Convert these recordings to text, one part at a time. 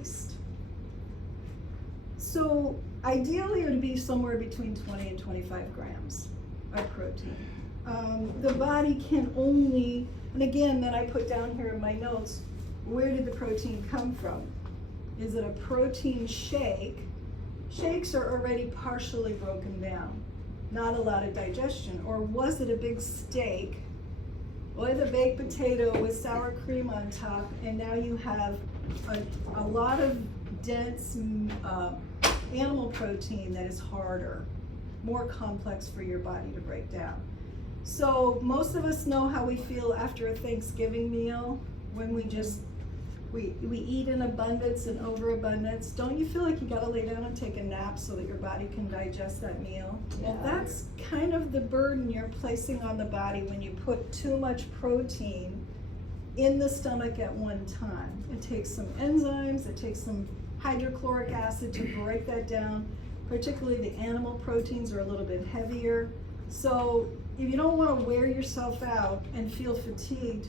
waste. So ideally it would be somewhere between 20 and 25 grams of protein. The body can only, and again, then I put down here in my notes, where did the protein come from? Is it a protein shake? Shakes are already partially broken down, not a lot of digestion. Or was it a big steak with a baked potato with sour cream on top, and now you have a lot of dense animal protein that is harder, more complex for your body to break down. So most of us know how we feel after a Thanksgiving meal when we eat in abundance and overabundance. Don't you feel like you gotta lay down and take a nap so that your body can digest that meal? Yeah. Well, that's kind of the burden you're placing on the body when you put too much protein in the stomach at one time. It takes some enzymes, it takes some hydrochloric acid to break that down. Particularly the animal proteins are a little bit heavier. So if you don't want to wear yourself out and feel fatigued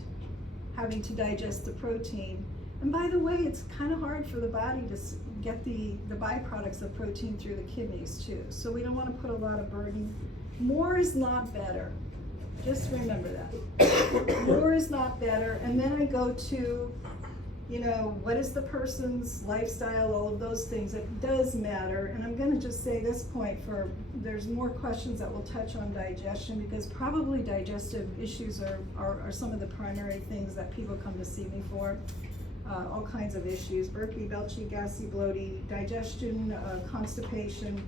having to digest the protein, and by the way, it's kind of hard for the body to get the byproducts of protein through the kidneys too. So we don't want to put a lot of burden. More is not better. Just remember that. More is not better. And then I go to, what is the person's lifestyle, all of those things. It does matter. And I'm going to just say this point there's more questions that will touch on digestion, because probably digestive issues are some of the primary things that people come to see me for. All kinds of issues: burpy, belchy, gassy, bloaty, digestion, constipation,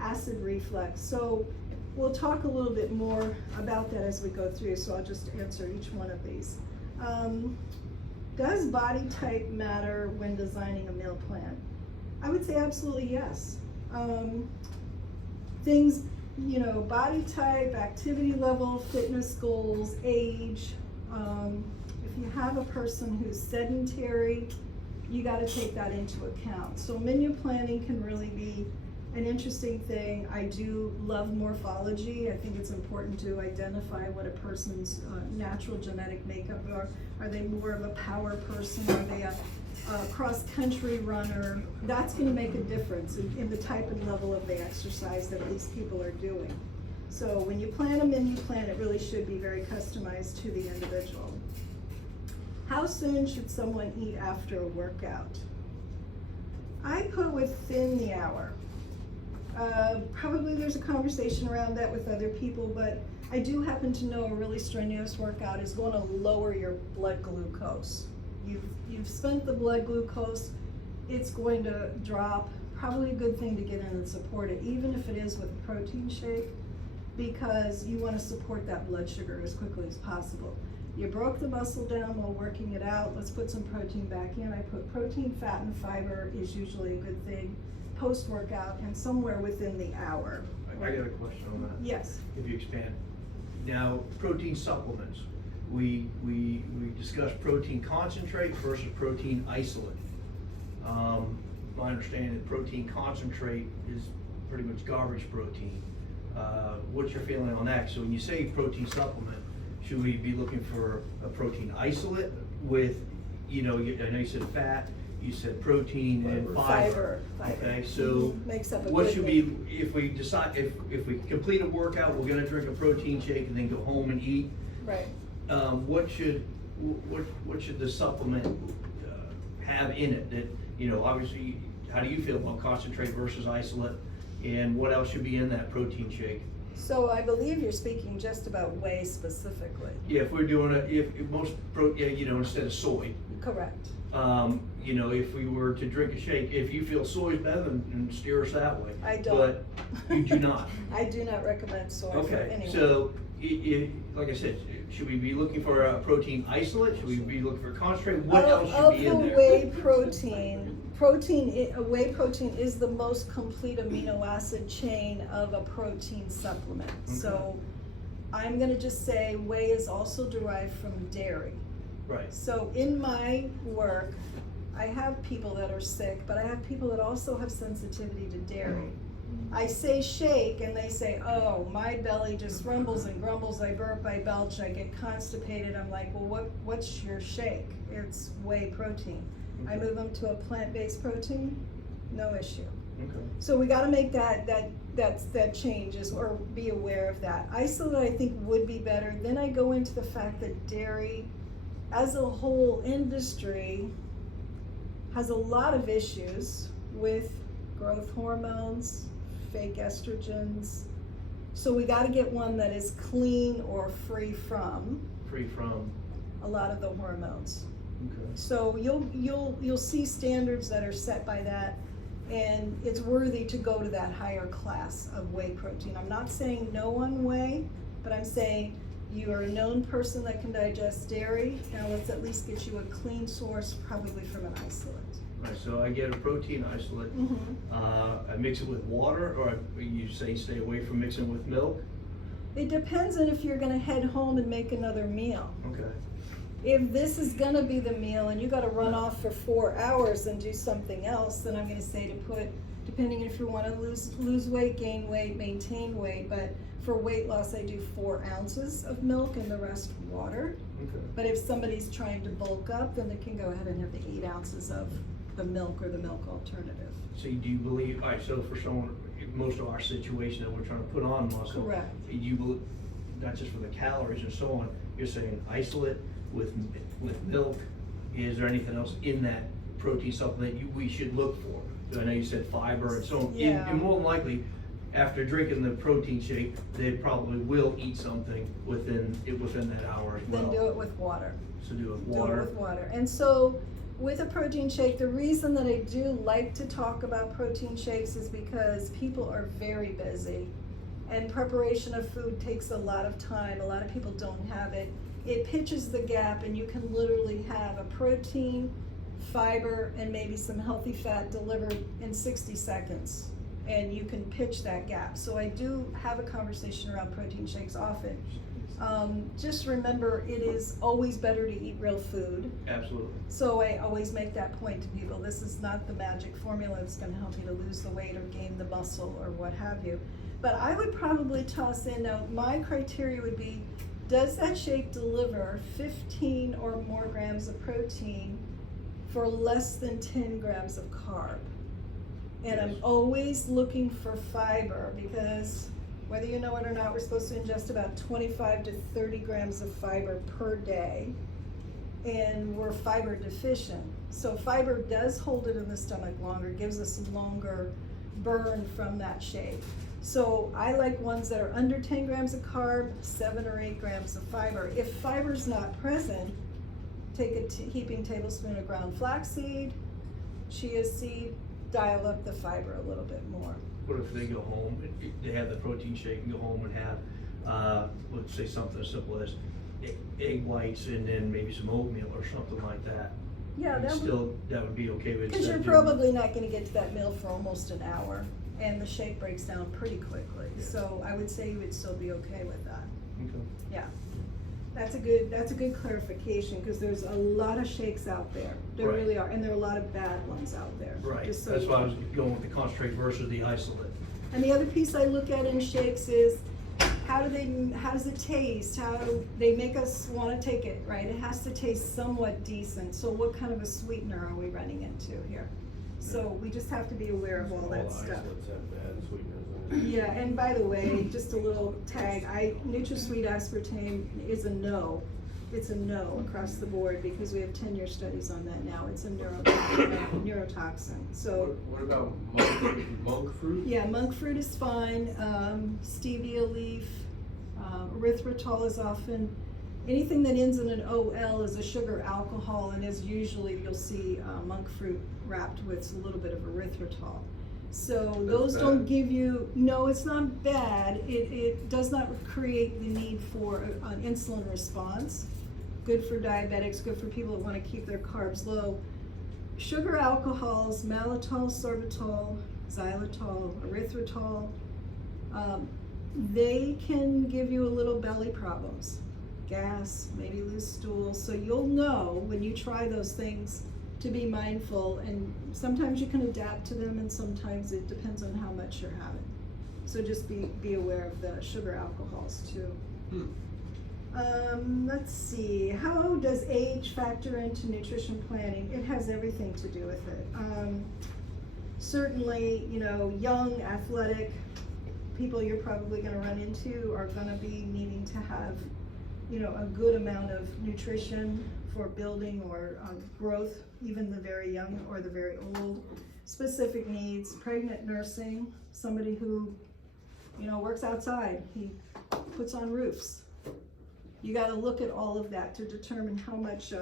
acid reflux. So we'll talk a little bit more about that as we go through, so I'll just answer each one of these. Does body type matter when designing a meal plan? I would say absolutely yes. Things, body type, activity level, fitness goals, age. If you have a person who's sedentary, you got to take that into account. So menu planning can really be an interesting thing. I do love morphology. I think it's important to identify what a person's natural genetic makeup are. Are they more of a power person? Are they a cross-country runner? That's going to make a difference in the type and level of the exercise that these people are doing. So when you plan a menu plan, it really should be very customized to the individual. How soon should someone eat after a workout? I put within the hour. Probably there's a conversation around that with other people, but I do happen to know a really strenuous workout is going to lower your blood glucose. You've spent the blood glucose, it's going to drop. Probably a good thing to get in and support it, even if it is with a protein shake, because you want to support that blood sugar as quickly as possible. You broke the muscle down while working it out, let's put some protein back in. I put protein, fat, and fiber is usually a good thing post-workout and somewhere within the hour. I got a question on that. Yes. If you expand. Now, protein supplements. We discussed protein concentrate versus protein isolate. My understanding that protein concentrate is pretty much garbage protein. What's your feeling on that? So when you say protein supplement, should we be looking for a protein isolate with, I know you said fat, you said protein and fiber. Okay, so makes up a what good should mix. be, if we decide, if we complete a workout, we're gonna drink a protein shake and then go home and eat. Right. What should the supplement have in it? That, obviously, how do you feel about concentrate versus isolate, and what else should be in that protein shake? So I believe you're speaking just about whey specifically. Yeah, if we're doing instead of soy. Correct. If we were to drink a shake, if you feel soy is better, then steer us that way. I don't. But you do not. I do not recommend soy for Okay, anyone. so like I said, should we be looking for a protein isolate? Should we be looking for concentrate? What else should be in there? Of the whey whey protein is the most complete amino acid chain of a protein supplement. Okay. So I'm going to just say whey is also derived from dairy. Right. So in my work, I have people that are sick, but I have people that also have sensitivity to dairy. I say shake and they say, oh, my belly just rumbles and grumbles, I burp, I belch, I get constipated. I'm like, well, what's your shake? It's whey protein. I move them to a plant-based protein, no issue. Okay. So we gotta make that changes or be aware of that. Isolate, I think, would be better. Then I go into the fact that dairy, as a whole industry, has a lot of issues with growth hormones, fake estrogens. So we gotta get one that is clean or free from a lot of the hormones. Okay. So you'll see standards that are set by that, and it's worthy to go to that higher class of whey protein. I'm not saying no on whey, but I'm saying you are a known person that can digest dairy. Now let's at least get you a clean source, probably from an isolate. Right, so I get a protein isolate. I mix it with water, or you say stay away from mixing with milk? It depends on if you're gonna head home and make another meal. Okay. If this is gonna be the meal and you gotta run off for 4 hours and do something else, then I'm gonna say to put, depending if you wanna lose weight, gain weight, maintain weight, but for weight loss, I do 4 ounces of milk and the rest water. Okay. But if somebody's trying to bulk up, then they can go ahead and have the 8 ounces of the milk or the milk alternative. So do you believe, all right, so for someone, most of our situation that we're trying to put on muscle. Correct. You believe, not just for the calories and so on, you're saying isolate with milk. Is there anything else in that protein supplement we should look for? I know you said fiber and so on. Yeah. And more than likely, after drinking the protein shake, they probably will eat something within that hour as well. Then do it with water. So do it with Do it water. with water. And so with a protein shake, the reason that I do like to talk about protein shakes is because people are very busy and preparation of food takes a lot of time. A lot of people don't have it. It pitches the gap and you can literally have a protein, fiber, and maybe some healthy fat delivered in 60 seconds. And you can pitch that gap. So I do have a conversation around protein shakes often. Just remember, it is always better to eat real food. Absolutely. So I always make that point to people. This is not the magic formula that's gonna help you to lose the weight or gain the muscle or what have you. But I would probably toss in, now my criteria would be, does that shake deliver 15 or more grams of protein for less than 10 grams of carb? And I'm Yes. always looking for fiber because whether you know it or not, we're supposed to ingest about 25 to 30 grams of fiber per day. And we're fiber deficient. So fiber does hold it in the stomach longer, gives us a longer burn from that shake. So I like ones that are under 10 grams of carb, 7 or 8 grams of fiber. If fiber's not present, take a heaping tablespoon of ground flaxseed, chia seed, dial up the fiber a little bit more. What if they go home, they have the protein shake and go home and have, let's say something as simple as egg whites and then maybe some oatmeal or something like that? Yeah, And that would be okay with. Because you're probably not gonna get to that meal for almost an hour, and the shake breaks down pretty quickly. Yeah. So I would say you would still be okay with that. Okay. Yeah. That's a good clarification, because there's a lot of shakes out there. There Right. really are, and there are a lot of bad ones out there. Right, just so that's you why I know. was going with the concentrate versus the isolate. And the other piece I look at in shakes is, how does it taste? How do they make us wanna take it, right? It has to taste somewhat decent, so what kind of a sweetener are we running into here? So we just have to be aware of all that stuff. Isolates have bad sweeteners in it. Yeah, and by the way, just a little tag, NutraSweet aspartame is a no. It's a no across the board because we have 10-year studies on that now. It's a neurotoxin. So What about monk fruit? yeah, monk fruit is fine. Stevia leaf, erythritol is often, anything that ends in an OL is a sugar alcohol, and is usually, you'll see monk fruit wrapped with a little bit of erythritol. So those bad. don't give you, no, it's not bad. It does not create the need for an insulin response. Good for diabetics, good for people that want to keep their carbs low. Sugar alcohols, malitol, sorbitol, xylitol, erythritol, they can give you a little belly problems, gas, maybe loose stool. So you'll know when you try those things to be mindful, and sometimes you can adapt to them and sometimes it depends on how much you're having. So just be aware of the sugar alcohols too. Let's see, how does age factor into nutrition planning? It has everything to do with it. Certainly, you know, young, athletic people you're probably gonna run into are gonna be needing to have, you know, a good amount of nutrition for building or growth, even the very young or the very old. Specific needs, pregnant, nursing, somebody who, you know, works outside, he puts on roofs. You gotta look at all of that to determine how much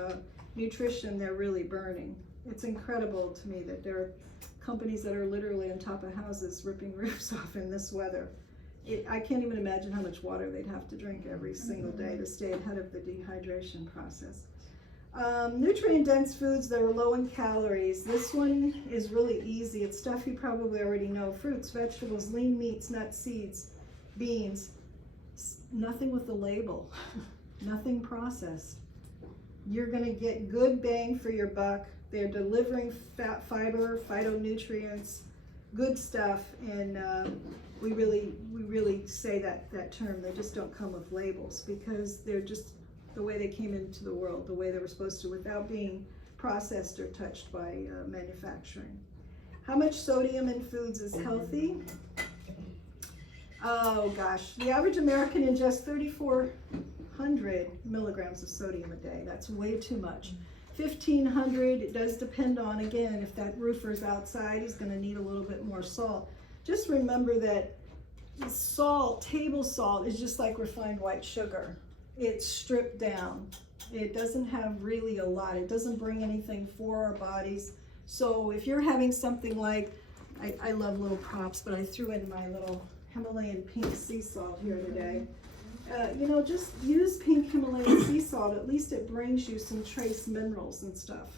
nutrition they're really burning. It's incredible to me that there are companies that are literally on top of houses ripping roofs off in this weather. I can't even imagine how much water they'd have to drink every single day to stay ahead of the dehydration process. Nutrient-dense foods that are low in calories. This one is really easy. It's stuff you probably already know. Fruits, vegetables, lean meats, nuts, seeds, beans. Nothing with the label. Nothing processed. You're gonna get good bang for your buck. They're delivering fat, fiber, phytonutrients, good stuff, and we really say that term. They just don't come with labels because they're just the way they came into the world, the way they were supposed to, without being processed or touched by manufacturing. How much sodium in foods is healthy? Oh gosh, the average American ingests 3,400 milligrams of sodium a day. That's way too much. 1,500, it does depend on, again, if that roofer's outside, he's gonna need a little bit more salt. Just remember that salt, table salt, is just like refined white sugar. It's stripped down. It doesn't have really a lot. It doesn't bring anything for our bodies. So if you're having something like, I love little props, but I threw in my little Himalayan pink sea salt here today. You know, just use pink Himalayan sea salt. At least it brings you some trace minerals and stuff.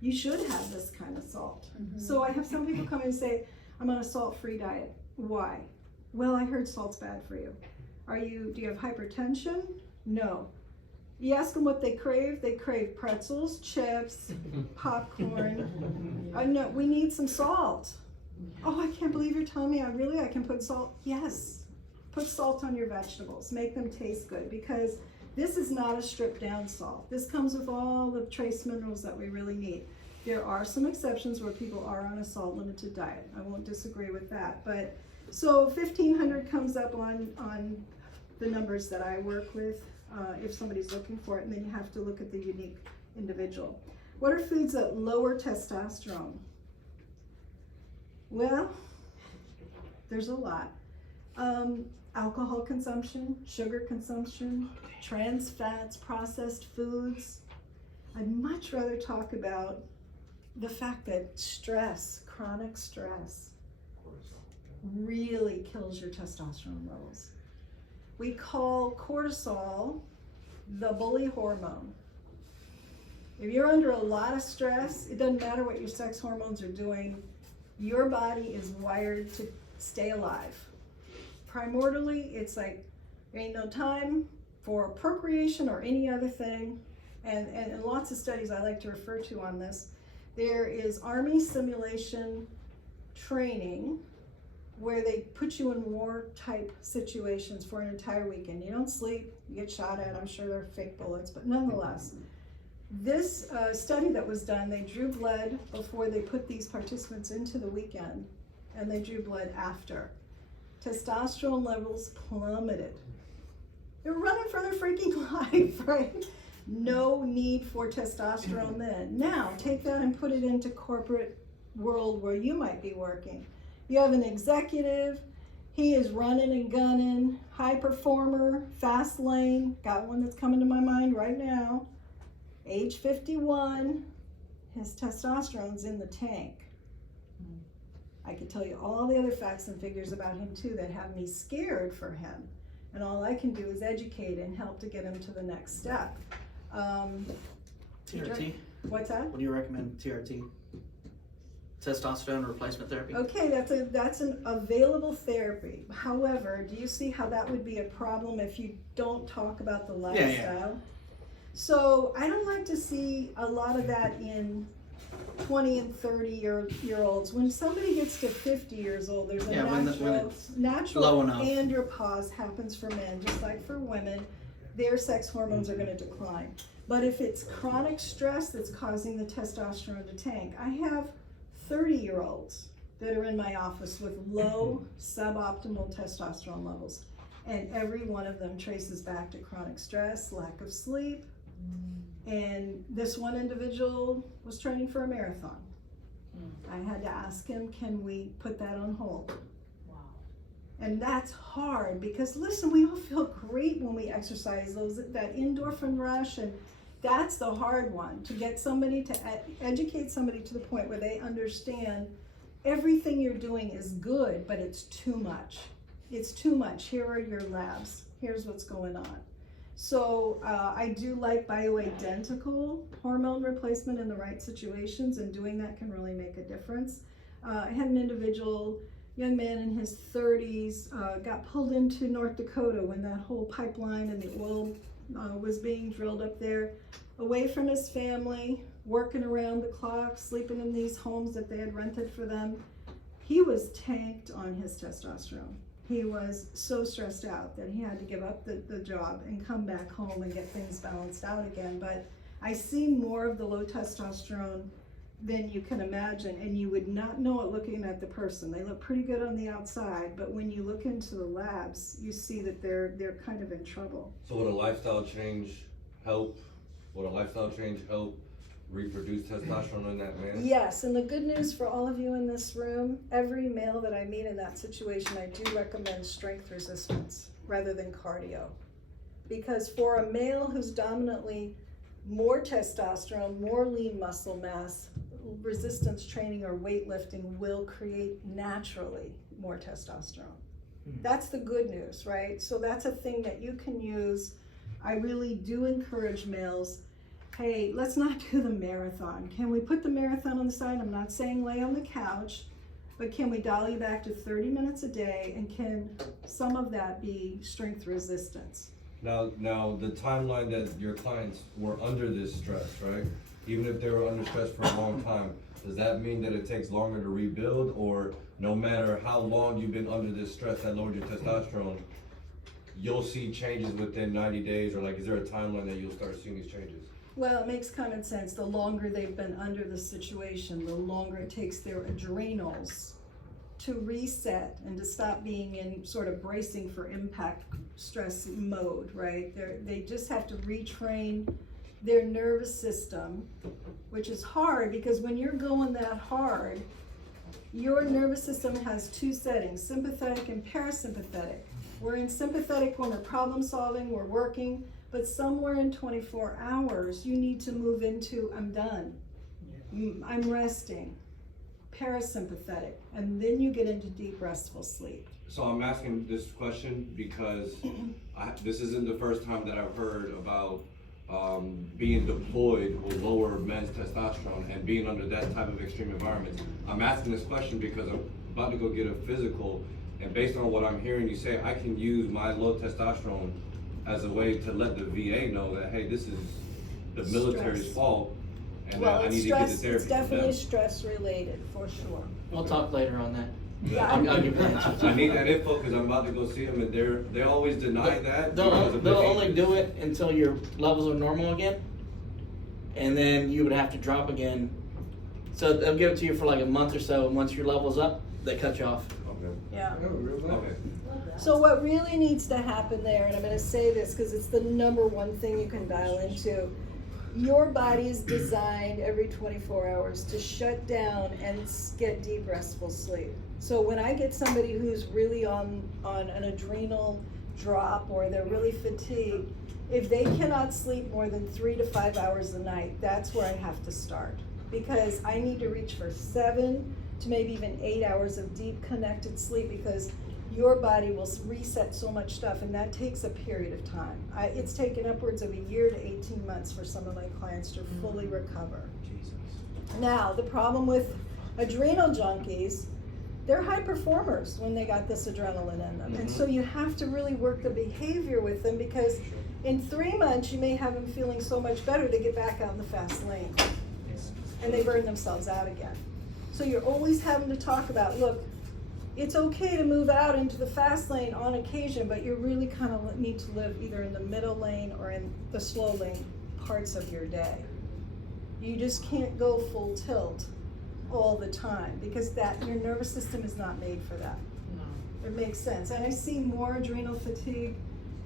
You should have this kind of salt. So I have some people come and say, I'm on a salt-free diet. Why? Well, I heard salt's bad for you. Do you have hypertension? No. You ask them what they crave pretzels, chips, popcorn. No, we need some salt. Oh, I can't believe you're telling me I can put salt. Yes, put salt on your vegetables, make them taste good, because this is not a stripped down salt. This comes with all the trace minerals that we really need. There are some exceptions where people are on a salt limited diet. I won't disagree with that, but so 1,500 comes up on the numbers that I work with if somebody's looking for it, and then you have to look at the unique individual. What are foods that lower testosterone? Well, there's a lot. Alcohol consumption, sugar consumption, trans fats, processed foods. I'd much rather talk about the fact that stress, chronic stress, really kills your testosterone levels. We call cortisol the bully hormone. If you're under a lot of stress, it doesn't matter what your sex hormones are doing, your body is wired to stay alive. Primordially, it's like there ain't no time for procreation or any other thing. And lots of studies I like to refer to on this. There is Army simulation training where they put you in war type situations for an entire weekend. You don't sleep, you get shot at. I'm sure they're fake bullets, but nonetheless. This study that was done, they drew blood before they put these participants into the weekend, and they drew blood after. Testosterone levels plummeted. They're running for their freaking life, right? No need for testosterone then. Now, take that and put it into corporate world where you might be working. You have an executive, he is running and gunning, high performer, fast lane, got one that's coming to my mind right now. Age 51, his testosterone's in the tank. I could tell you all the other facts and figures about him too that have me scared for him. And all I can do is educate and help to get him to the next step. TRT? What's that? What do you recommend TRT? Testosterone replacement therapy? Okay, that's an available therapy. However, do you see how that would be a problem if you don't talk about the lifestyle? Yeah. So I don't like to see a lot of that in 20 and 30-year-olds. When somebody gets to 50 years old, there's a Yeah, when it's low natural enough. andropause happens for men, just like for women. Their sex hormones are going to decline. But if it's chronic stress that's causing the testosterone to tank, I have 30-year-olds that are in my office with low suboptimal testosterone levels. And every one of them traces back to chronic stress, lack of sleep. And this one individual was training for a marathon. I had to ask him, can we put that on hold? Wow. And that's hard because listen, we all feel great when we exercise, that endorphin rush, and that's the hard one, to get somebody to educate somebody to the point where they understand everything you're doing is good, but it's too much. It's too much. Here are your labs. Here's what's going on. So I do like bioidentical hormone replacement in the right situations, and doing that can really make a difference. I had an individual, young man in his 30s, got pulled into North Dakota when that whole pipeline and the oil was being drilled up there, away from his family, working around the clock, sleeping in these homes that they had rented for them. He was tanked on his testosterone. He was so stressed out that he had to give up the job and come back home and get things balanced out again. But I see more of the low testosterone than you can imagine, and you would not know it looking at the person. They look pretty good on the outside, but when you look into the labs, you see that they're kind of in trouble. So would a lifestyle change help? Would a lifestyle change help reproduce testosterone in that man? Yes, and the good news for all of you in this room, every male that I meet in that situation, I do recommend strength resistance rather than cardio. Because for a male who's dominantly more testosterone, more lean muscle mass, resistance training or weightlifting will create naturally more testosterone. That's the good news, right? So that's a thing that you can use. I really do encourage males, hey, let's not do the marathon. Can we put the marathon on the side? I'm not saying lay on the couch, but can we dial you back to 30 minutes a day, and can some of that be strength resistance? Now the timeline that your clients were under this stress, right? Even if they were under stress for a long time, does that mean that it takes longer to rebuild, or no matter how long you've been under this stress that lowered your testosterone, you'll see changes within 90 days, or like, is there a timeline that you'll start seeing these changes? Well, it makes common sense. The longer they've been under the situation, the longer it takes their adrenals to reset and to stop being in sort of bracing for impact stress mode, right? They just have to retrain their nervous system, which is hard because when you're going that hard, your nervous system has two settings, sympathetic and parasympathetic. We're in sympathetic when we're problem solving, we're working, but somewhere in 24 hours, you need to move into, I'm done, I'm resting, parasympathetic, and then you get into deep restful sleep. So I'm asking this question because this isn't the first time that I've heard about being deployed will lower men's testosterone and being under that type of extreme environment. I'm asking this question because I'm about to go get a physical, and based on what I'm hearing you say, I can use my low testosterone as a way to let the VA know that, hey, this is the military's Stress. fault, and Well, that I it's need to get the stress, therapy it's for them. definitely stress related, for sure. We'll talk later on that. Yeah. I'll give you the answer. I need that info because I'm about to go see them, and they always deny that. because of They'll the only do it until your levels are normal again, and then you would have to drop again. So they'll give it to you for like a month or so, and once your level's up, they cut you off. Okay. Yeah. Okay. So what really needs to happen there, and I'm going to say this because it's the number one thing you can dial into, your body is designed every 24 hours to shut down and get deep restful sleep. So when I get somebody who's really on an adrenal drop or they're really fatigued, if they cannot sleep more than 3 to 5 hours a night, that's where I have to start, because I need to reach for 7 to maybe even 8 hours of deep connected sleep, because your body will reset so much stuff, and that takes a period of time. It's taken upwards of a year to 18 months for some of my clients to fully recover. Jesus. Now, the problem with adrenal junkies, they're high performers when they got this adrenaline in them. And so you have to really work the behavior with them, because in 3 months, you may have them feeling so much better, they get back out in the fast lane. and they burn themselves out again. So you're always having to talk about, look, it's okay to move out into the fast lane on occasion, but you really kind of need to live either in the middle lane or in the slow lane parts of your day. You just can't go full tilt all the time because your nervous system is not made for that. It makes sense. And I see more adrenal fatigue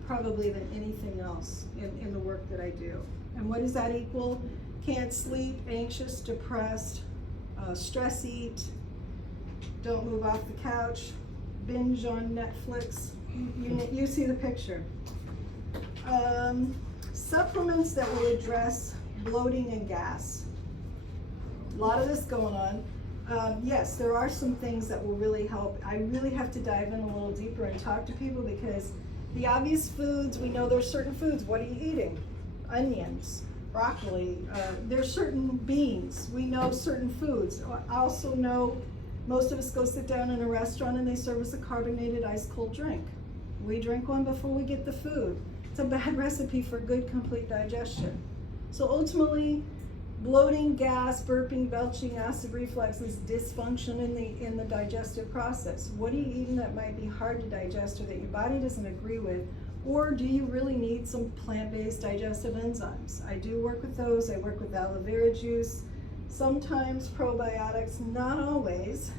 probably than anything else in the work that I do. And what does that equal? Can't sleep, anxious, depressed, stress eat, don't move off the couch, binge on Netflix. You see the picture. Supplements that will address bloating and gas. A lot of this going on. Yes, there are some things that will really help. I really have to dive in a little deeper and talk to people because the obvious foods, we know there's certain foods. What are you eating? Onions, broccoli, there's certain beans. We know certain foods. I also know most of us go sit down in a restaurant and they serve us a carbonated ice cold drink. We drink one before we get the food. It's a bad recipe for good, complete digestion. So ultimately, bloating, gas, burping, belching, acid reflux is dysfunction in the digestive process. What are you eating that might be hard to digest or that your body doesn't agree with? Or do you really need some plant-based digestive enzymes? I do work with those. I work with aloe vera juice. Sometimes probiotics, not always.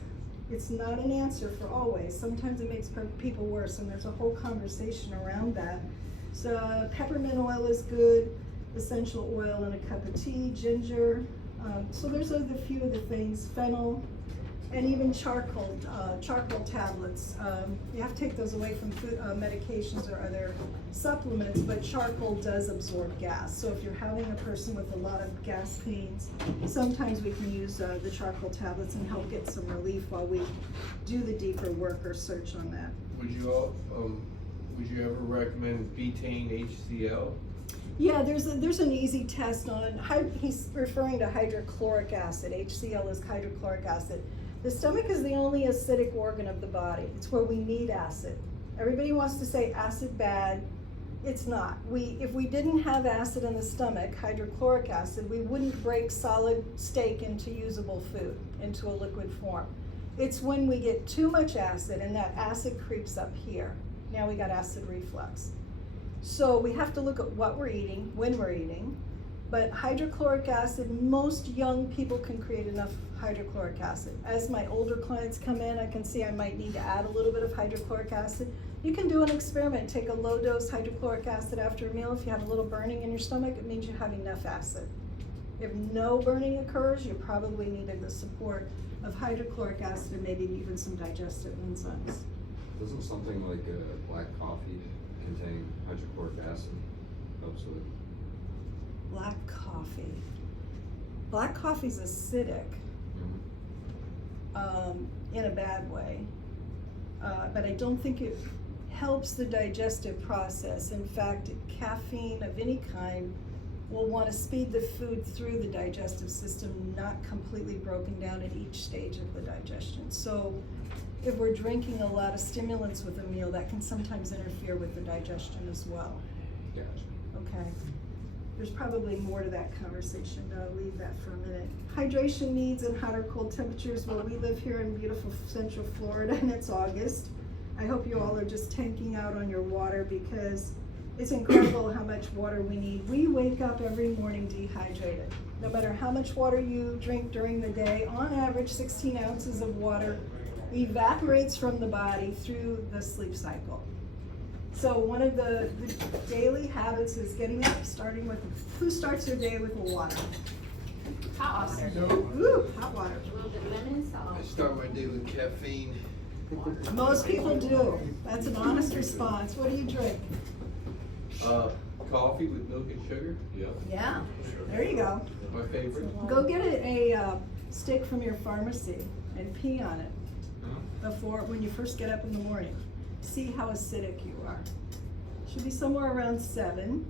It's not an answer for always. Sometimes it makes people worse, and there's a whole conversation around that. So peppermint oil is good, essential oil in a cup of tea, ginger. So there's a few of the things, fennel, and even charcoal tablets. You have to take those away from food, medications or other supplements, but charcoal does absorb gas. So if you're having a person with a lot of gas pains, sometimes we can use the charcoal tablets and help get some relief while we do the deeper work or search on that. Would you ever recommend betaine HCl? Yeah, there's an easy test on, he's referring to hydrochloric acid. HCl is hydrochloric acid. The stomach is the only acidic organ of the body. It's where we need acid. Everybody wants to say acid bad. It's not. If we didn't have acid in the stomach, hydrochloric acid, we wouldn't break solid steak into usable food, into a liquid form. It's when we get too much acid and that acid creeps up here. Now we got acid reflux. So we have to look at what we're eating, when we're eating, but hydrochloric acid, most young people can create enough hydrochloric acid. As my older clients come in, I can see I might need to add a little bit of hydrochloric acid. You can do an experiment, take a low dose hydrochloric acid after a meal. If you have a little burning in your stomach, it means you have enough acid. If no burning occurs, you probably needed the support of hydrochloric acid and maybe even some digestive enzymes. Doesn't something like black coffee contain hydrochloric acid? Helps with it. Black coffee. Black coffee's acidic, in a bad way, but I don't think it helps the digestive process. In fact, caffeine of any kind will want to speed the food through the digestive system, not completely broken down at each stage of the digestion. So if we're drinking a lot of stimulants with a meal, that can sometimes interfere with the digestion as well. Gotcha. Okay. There's probably more to that conversation, but I'll leave that for a minute. Hydration needs in hot or cold temperatures. Well, we live here in beautiful Central Florida and it's August. I hope you all are just tanking out on your water because it's incredible how much water we need. We wake up every morning dehydrated. No matter how much water you drink during the day, on average 16 ounces of water evaporates from the body through the sleep cycle. So one of the daily habits is getting up, starting with, who starts their day with water? Hot water. Ooh, hot water. A little bit of lemon, salt. I start my day with caffeine. Most people do. That's an honest response. What do you drink? Coffee with milk and sugar. Yeah. Yeah, there you go. My favorite. Go get a stick from your pharmacy and pee on it when you first get up in the morning. See how acidic you are. Should be somewhere around 7.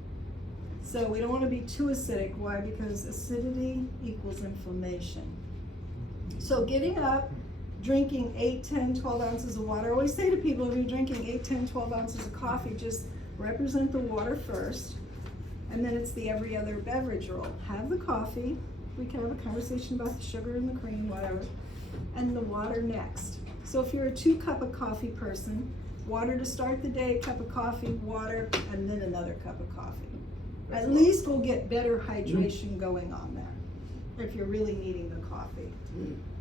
So we don't want to be too acidic. Why? Because acidity equals inflammation. So getting up, drinking 8, 10, 12 ounces of water. I always say to people, if you're drinking 8, 10, 12 ounces of coffee, just represent the water first, and then it's the every other beverage rule. Have the coffee, We can have a conversation about the sugar and the cream, whatever, and the water next. So if you're a 2-cup of coffee person, water to start the day, cup of coffee, water, and then another cup of coffee. At least we'll get better hydration going on there, if you're really needing the coffee.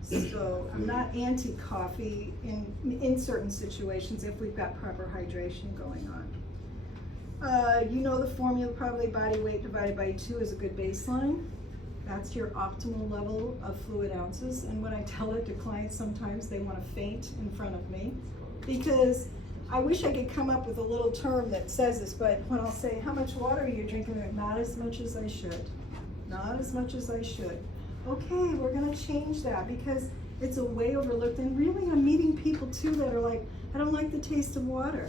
So I'm not anti-coffee in certain situations if we've got proper hydration going on. You know the formula probably, body weight divided by 2 is a good baseline. That's your optimal level of fluid ounces. And when I tell it to clients, sometimes they want to faint in front of me, because I wish I could come up with a little term that says this, but when I'll say, how much water are you drinking? Not as much as I should. Not as much as I should. Okay, we're gonna change that because it's a way overlooked. And really, I'm meeting people too that are like, I don't like the taste of water.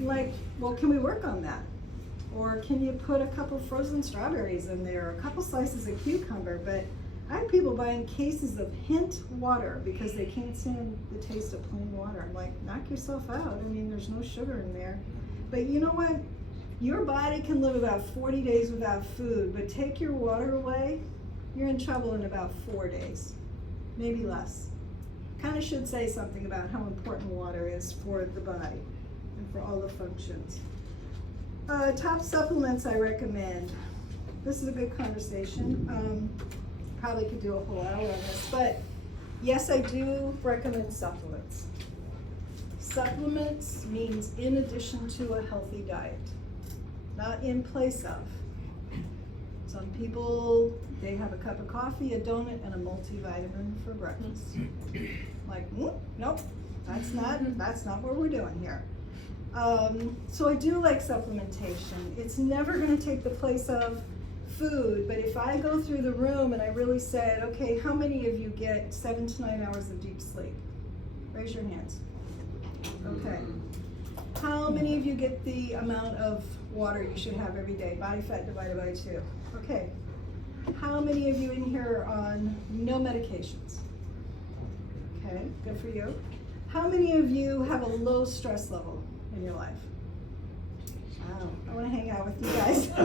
Like, well, can we work on that? Or can you put a couple frozen strawberries in there, or a couple slices of cucumber? But I have people buying cases of hint water because they can't stand the taste of plain water. I'm like, knock yourself out. I mean, there's no sugar in there. But you know what? Your body can live about 40 days without food, but take your water away, you're in trouble in about 4 days, maybe less. Kind of should say something about how important water is for the body and for all the functions. Top supplements I recommend. This is a good conversation. Probably could do a whole hour on this, but yes, I do recommend supplements. Supplements means in addition to a healthy diet, not in place of. Some people, they have a cup of coffee, a donut, and a multivitamin for breakfast. Like, nope, that's not what we're doing here. So I do like supplementation. It's never gonna take the place of food, but if I go through the room and I really said, okay, how many of you get 7 to 9 hours of deep sleep? Raise your hands. Okay. How many of you get the amount of water you should have every day? Body fat divided by 2. Okay. How many of you in here are on no medications? Okay, good for you. How many of you have a low stress level in your life? Wow, I want to hang out with you guys. I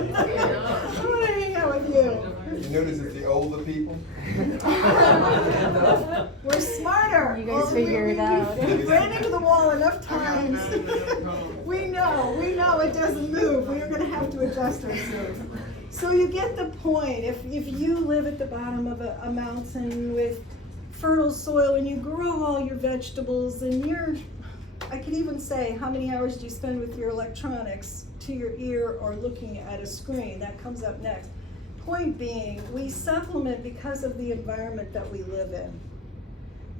want to hang out with you. You notice it's the older people? We're smarter. You guys figure it out. We ran into the wall enough times. We know it doesn't move. We are going to have to adjust ourselves. So you get the point. If you live at the bottom of a mountain with fertile soil and you grow all your vegetables and I could even say, how many hours do you spend with your electronics to your ear or looking at a screen? That comes up next. Point being, we supplement because of the environment that we live in.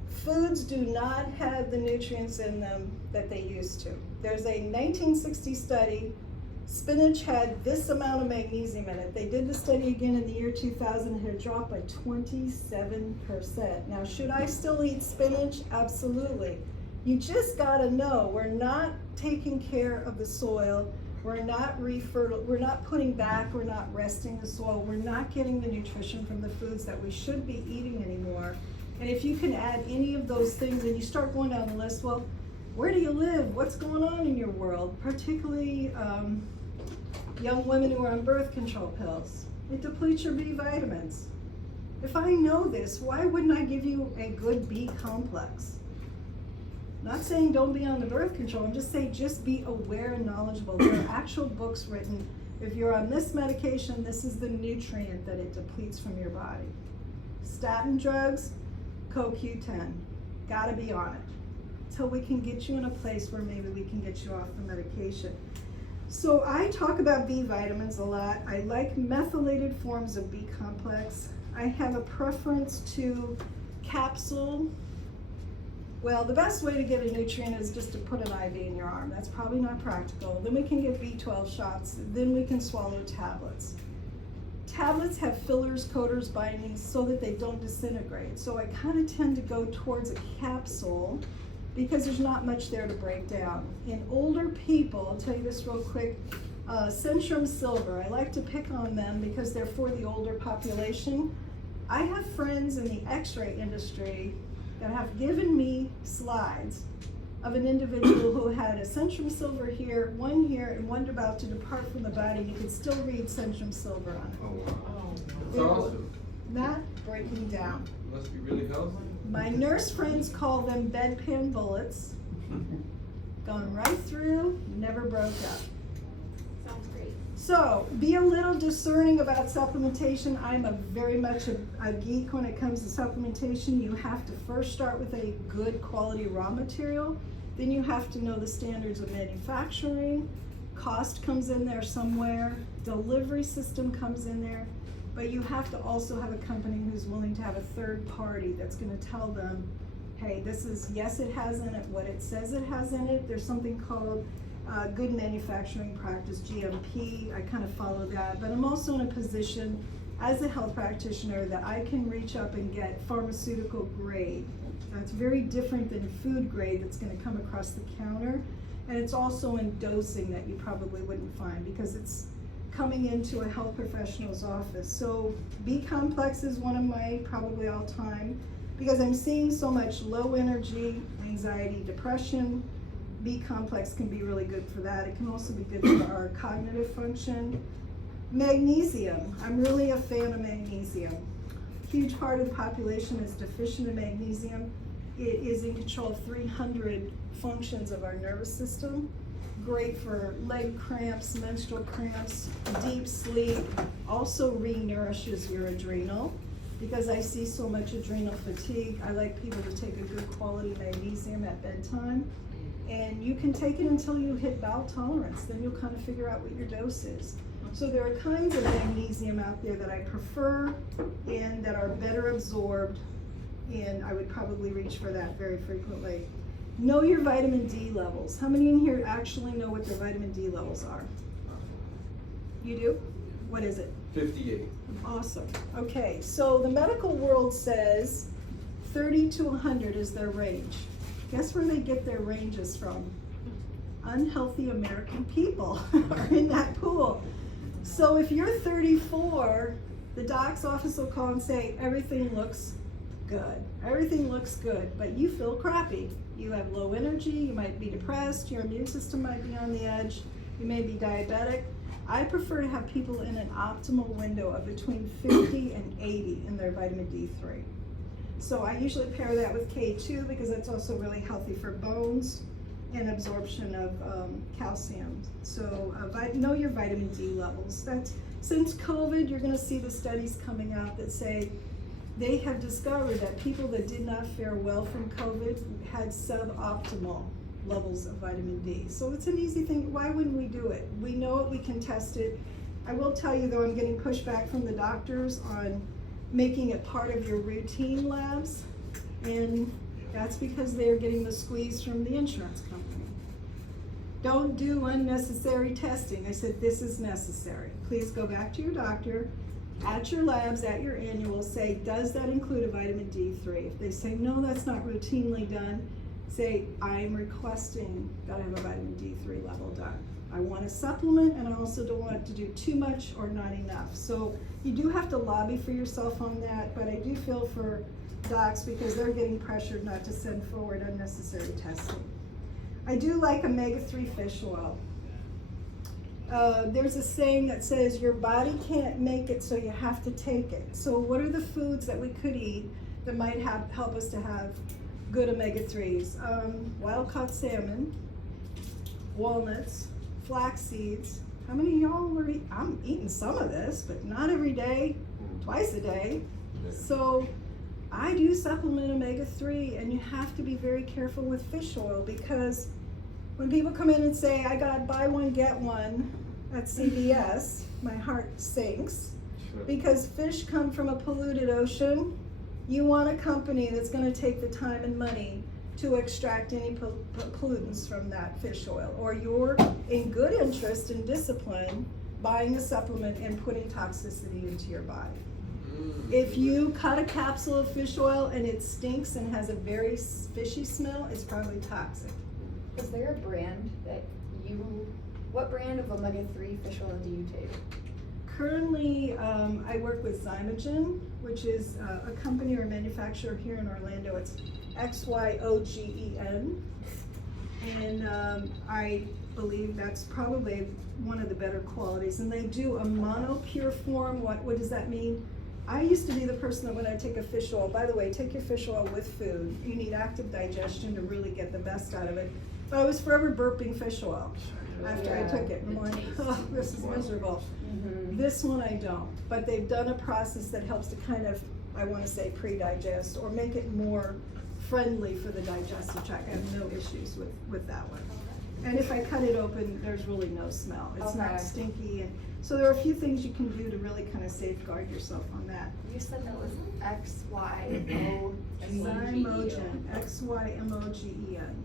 Foods do not have the nutrients in them that they used to. There's a 1960 study, spinach had this amount of magnesium in it. They did the study again in the year 2000, it had dropped by 27%. Now, should I still eat spinach? Absolutely. You just gotta know, we're not taking care of the soil, we're not putting back, we're not resting the soil, we're not getting the nutrition from the foods that we should be eating anymore. And if you can add any of those things and you start going down the list, well, where do you live? What's going on in your world? Particularly young women who are on birth control pills. It depletes your B vitamins. If I know this, why wouldn't I give you a good B complex? Not saying don't be on the birth control, I'm just saying just be aware and knowledgeable. There are actual books written, if you're on this medication, this is the nutrient that it depletes from your body. Statin drugs, CoQ10, gotta be on it. Till we can get you in a place where maybe we can get you off the medication. So I talk about B vitamins a lot. I like methylated forms of B complex. I have a preference to capsule. Well, the best way to get a nutrient is just to put an IV in your arm. That's probably not practical. Then we can get B12 shots. Then we can swallow tablets. Tablets have fillers, coaters, bindings so that they don't disintegrate. So I kind of tend to go towards a capsule because there's not much there to break down. In older people, I'll tell you this real quick, Centrum Silver, I like to pick on them because they're for the older population. I have friends in the x-ray industry that have given me slides of an individual who had a Centrum Silver here, and one about to depart from the body. You can still read Centrum Silver on it. Oh, wow. That's awesome. Not breaking down. Must be really healthy. My nurse friends call them bedpan bullets. Gone right through, never broke up. Sounds great. So, be a little discerning about supplementation. I'm very much a geek when it comes to supplementation. You have to first start with a good quality raw material. Then you have to know the standards of manufacturing. Cost comes in there somewhere. Delivery system comes in there. But you have to also have a company who's willing to have a third party that's gonna tell them, hey, this is, yes, it has in it what it says it has in it. There's something called good manufacturing practice, GMP. I kind of follow that, but I'm also in a position as a health practitioner that I can reach up and get pharmaceutical grade. That's very different than food grade that's gonna come across the counter. And it's also in dosing that you probably wouldn't find because it's coming into a health professional's office. So B complex is one of my probably all time because I'm seeing so much low energy, anxiety, depression. B complex can be really good for that. It can also be good for our cognitive function. Magnesium, I'm really a fan of magnesium. Huge part of the population is deficient in magnesium. It is in control of 300 functions of our nervous system. Great for leg cramps, menstrual cramps, deep sleep. Also re-nourishes your adrenal. Because I see so much adrenal fatigue, I like people to take a good quality magnesium at bedtime. And you can take it until you hit bowel tolerance, then you'll kind of figure out what your dose is. So there are kinds of magnesium out there that I prefer and that are better absorbed, and I would probably reach for that very frequently. Know your vitamin D levels. How many in here actually know what their vitamin D levels are? You do? What is it? 58. Awesome. Okay, so the medical world says 30 to 100 is their range. Guess where they get their ranges from? Unhealthy American people are in that pool. So if you're 34, the doc's office will call and say, everything looks good. Everything looks good, but you feel crappy. You have low energy, you might be depressed, your immune system might be on the edge, you may be diabetic. I prefer to have people in an optimal window of between 50 and 80 in their vitamin D3. So I usually pair that with K2 because that's also really healthy for bones and absorption of calcium. So know your vitamin D levels. That's, since COVID, you're gonna see the studies coming out that say they have discovered that people that did not fare well from COVID had suboptimal levels of vitamin D. So it's an easy thing. Why wouldn't we do it? We know it, we can test it. I will tell you though, I'm getting pushback from the doctors on making it part of your routine labs, and that's because they're getting the squeeze from the insurance company. Don't do unnecessary testing. I said this is necessary. Please go back to your doctor, at your labs, at your annual, say, does that include a vitamin D3? If they say, no, that's not routinely done, say, I'm requesting that I have a vitamin D3 level done. I want a supplement, and I also don't want to do too much or not enough. So you do have to lobby for yourself on that, but I do feel for docs because they're getting pressured not to send forward unnecessary testing. I do like omega-3 fish oil. There's a saying that says your body can't make it, so you have to take it. So what are the foods that we could eat that might help us to have good omega-3s? Wild-caught salmon, walnuts, flax seeds. How many of y'all are eating? I'm eating some of this, but not every day, twice a day. So I do supplement omega-3, and you have to be very careful with fish oil because when people come in and say, I got buy one, get one at CVS, my heart sinks because fish come from a polluted ocean. You want a company that's gonna take the time and money to extract any pollutants from that fish oil, or you're in good interest and discipline buying a supplement and putting toxicity into your body. If you cut a capsule of fish oil and it stinks and has a very fishy smell, it's probably toxic. Is there a brand that what brand of omega-3 fish oil do you take? Currently, I work with Zymogen, which is a company or a manufacturer here in Orlando. It's XYOGEN, and I believe that's probably one of the better qualities. And they do a monopure form. What does that mean? I used to be the person that when I take a fish oil, by the way, take your fish oil with food. You need active digestion to really get the best out of it. But I was forever burping fish oil after I took it. I'm like, oh, this is miserable. This one I don't. But they've done a process that helps to kind of, I want to say, pre-digest or make it more friendly for the digestive tract. I have no issues with that one. And if I cut it open, there's really no smell. It's Okay. not stinky. And so there are a few things you can do to really kind of safeguard yourself on that. You said that was XYO. Zymogen, X-Y-M-O-G-E-N.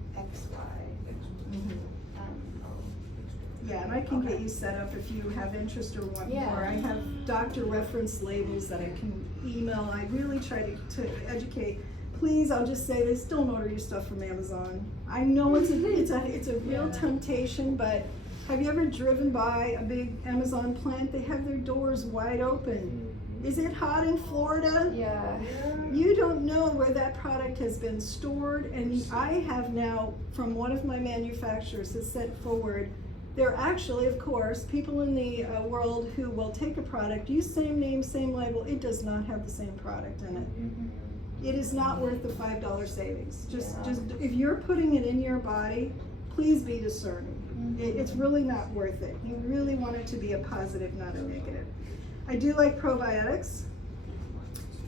Yeah, and I can get you set up if you have interest or want Yeah. more. I have doctor reference labels that I can email. I really try to educate. Please, I'll just say this, don't order your stuff from Amazon. I know it's a real temptation, but have you ever driven by a big Amazon plant? They have their doors wide open. Is it hot in Florida? Yeah. You don't know where that product has been stored, and I have now, from one of my manufacturers, has sent forward. There are actually, of course, people in the world who will take a product, use same name, same label, it does not have the same product in it. It is not worth the $5 savings. Just if you're putting it in your body, please be discerning. It's really not worth it. You really want it to be a positive, not a negative. I do like probiotics.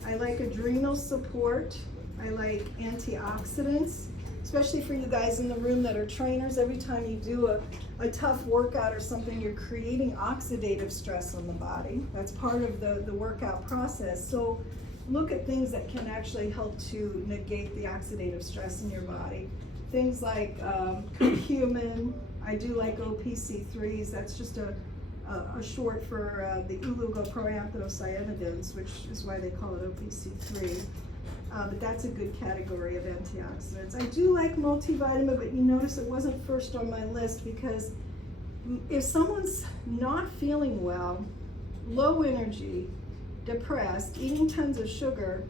I like adrenal support. I like antioxidants, especially for you guys in the room that are trainers. Every time you do a tough workout or something, you're creating oxidative stress on the body. That's part of the workout process. So look at things that can actually help to negate the oxidative stress in your body. Things like curcumin. I do like OPC3s. That's just a short for the oligoproanthocyanidins, which is why they call it OPC3. But that's a good category of antioxidants. I do like multivitamin, but you notice it wasn't first on my list because if someone's not feeling well, low energy, depressed, eating tons of sugar,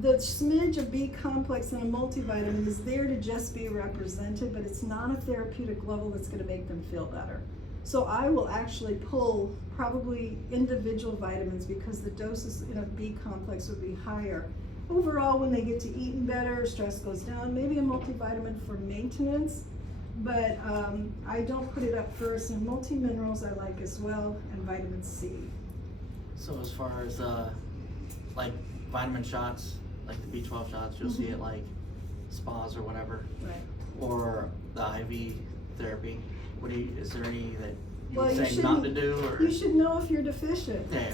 the smidge of B complex in a multivitamin is there to just be represented, but it's not a therapeutic level that's going to make them feel better. So I will actually pull probably individual vitamins because the doses in a B complex would be higher. Overall, when they get to eating better, stress goes down, maybe a multivitamin for maintenance, but I don't put it up first. And multi-minerals I like as well, and vitamin C. So as far as like vitamin shots, like the B12 shots, you'll see it like spas or whatever, Right. or the IV therapy. Is there any that you Well, would you say not to shouldn't- do, or? You should know if you're deficient. Yeah.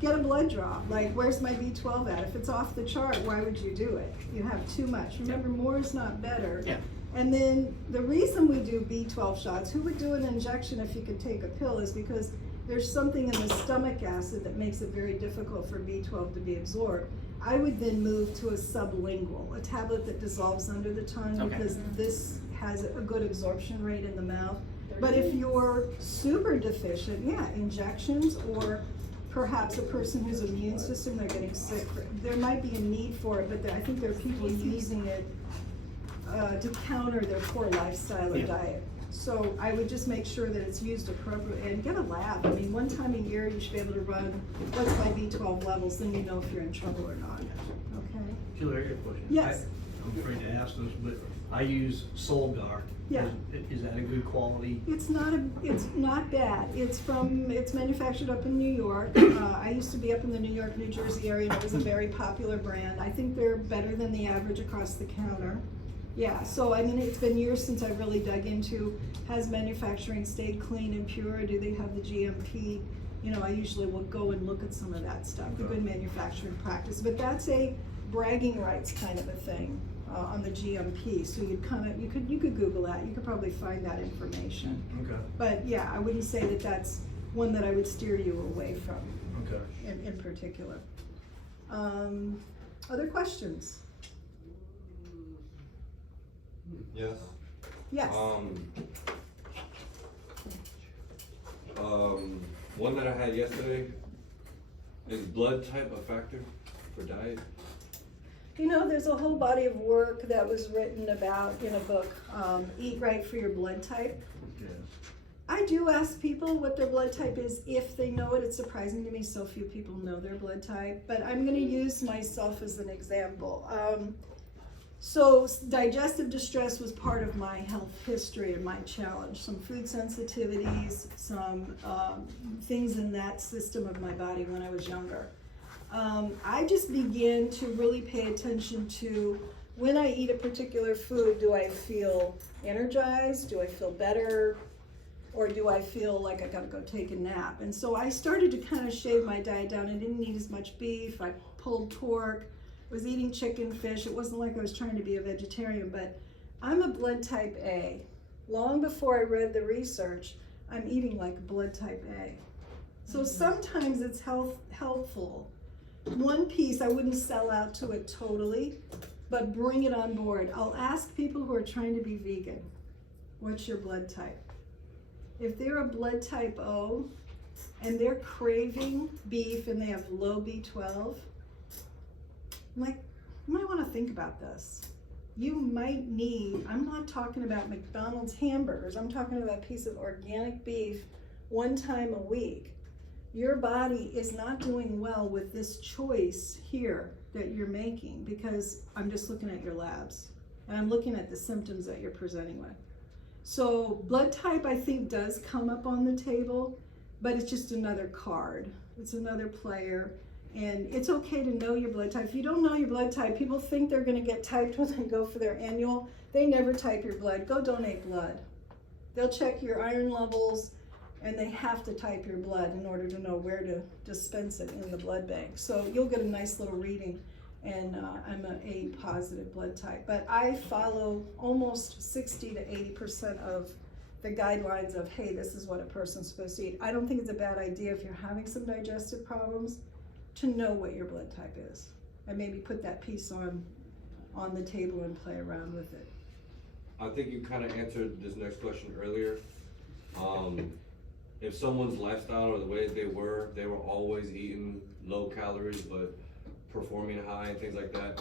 Get a blood draw. Like, where's my B12 at? If it's off the chart, why would you do it? You have too much. Remember, more is not better. Yeah. And then the reason we do B12 shots, who would do an injection if you could take a pill, is because there's something in the stomach acid that makes it very difficult for B12 to be absorbed. I would then move to a sublingual, a tablet that dissolves under the tongue, Okay. because this has a good absorption rate in the mouth. But if you're super deficient, yeah, injections, or perhaps a person whose immune system, they're getting sick, there might be a need for it, but I think there are people using it to counter their poor lifestyle or Yeah. diet. So I would just make sure that it's used appropriately, and get a lab. I mean, one time a year, you should be able to run, what's my B12 levels, then you know if you're in trouble or not, okay? Julie, I got a question. Yes. I'm afraid to ask this, but I use Solgar. Yeah. Is that a good quality? It's not bad. It's manufactured up in New York. I used to be up in the New York, New Jersey area, and it was a very popular brand. I think they're better than the average across the counter. Yeah, so I mean, it's been years since I really dug into, has manufacturing stayed clean and pure? Do they have the GMP? You know, I usually will go and look at some of that stuff, the good manufacturing practice. But that's a bragging rights kind of a thing on the GMP. So you could Google that. You could probably find that information. Okay. But yeah, I wouldn't say that that's one that I would steer you away from Okay. in particular. Other questions? Yes. Yes. One that I had yesterday, is blood type a factor for diet? You know, there's a whole body of work that was written about in a book, Eat Right for Your Blood Type. Yes. I do ask people what their blood type is if they know it. It's surprising to me so few people know their blood type, but I'm gonna use myself as an example. So digestive distress was part of my health history and my challenge. Some food sensitivities, some things in that system of my body when I was younger. I just began to really pay attention to when I eat a particular food, do I feel energized? Do I feel better? Or do I feel like I gotta go take a nap? And so I started to kind of shave my diet down. I didn't eat as much beef. I pulled pork, was eating chicken, fish. It wasn't like I was trying to be a vegetarian, but I'm a blood type A. Long before I read the research, I'm eating like blood type A. So sometimes it's helpful. One piece, I wouldn't sell out to it totally, but bring it on board. I'll ask people who are trying to be vegan, what's your blood type? If they're a blood type O and they're craving beef and they have low B12, I'm like, you might want to think about this. You might need, I'm not talking about McDonald's hamburgers, I'm talking about a piece of organic beef 1 time a week. Your body is not doing well with this choice here that you're making because I'm just looking at your labs and I'm looking at the symptoms that you're presenting with. So blood type I think does come up on the table, but it's just another card. It's another player, and it's okay to know your blood type. If you don't know your blood type, people think they're gonna get typed when they go for their annual. They never type your blood. Go donate blood. They'll check your iron levels, and they have to type your blood in order to know where to dispense it in the blood bank. So you'll get a nice little reading, and I'm an A positive blood type. But I follow almost 60 to 80% of the guidelines of, hey, this is what a person's supposed to eat. I don't think it's a bad idea if you're having some digestive problems to know what your blood type is, and maybe put that piece on the table and play around with it. I think you kind of answered this next question earlier. If someone's lifestyle or the way they were always eating low calories but performing high and things like that,